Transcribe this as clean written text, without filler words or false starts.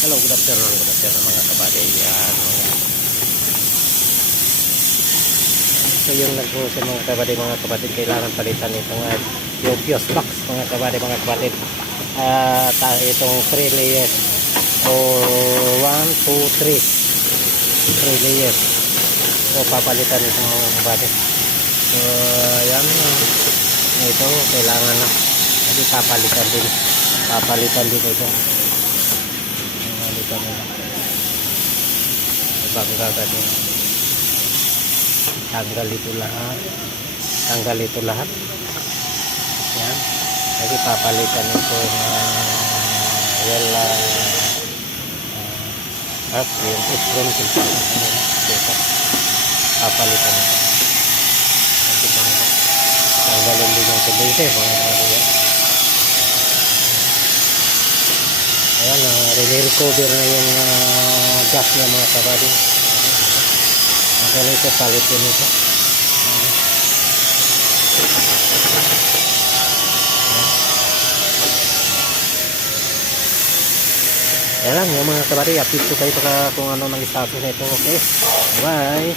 Hello, good afternoon mga kabady. Yan. So yung nagpo sa mga kabady, kailangan palitan itong yung fuse box mga kabady. Itong 3 layers. So 1, 2, 3 layers. So papalitan ito mga kabady. So yan. Ito kailangan na. Kasi papalitan din ito. Bangga tanggal itu lahat yan jadi papalitan itu yung spring papalitan itu tanggalin din yung kumbente ayan recover na yung gas niya mga kabady. Kaya ito palitin ito. Yan lang yung mga kabady, update ko kayo kung ano ng status na ito. Okay, bye.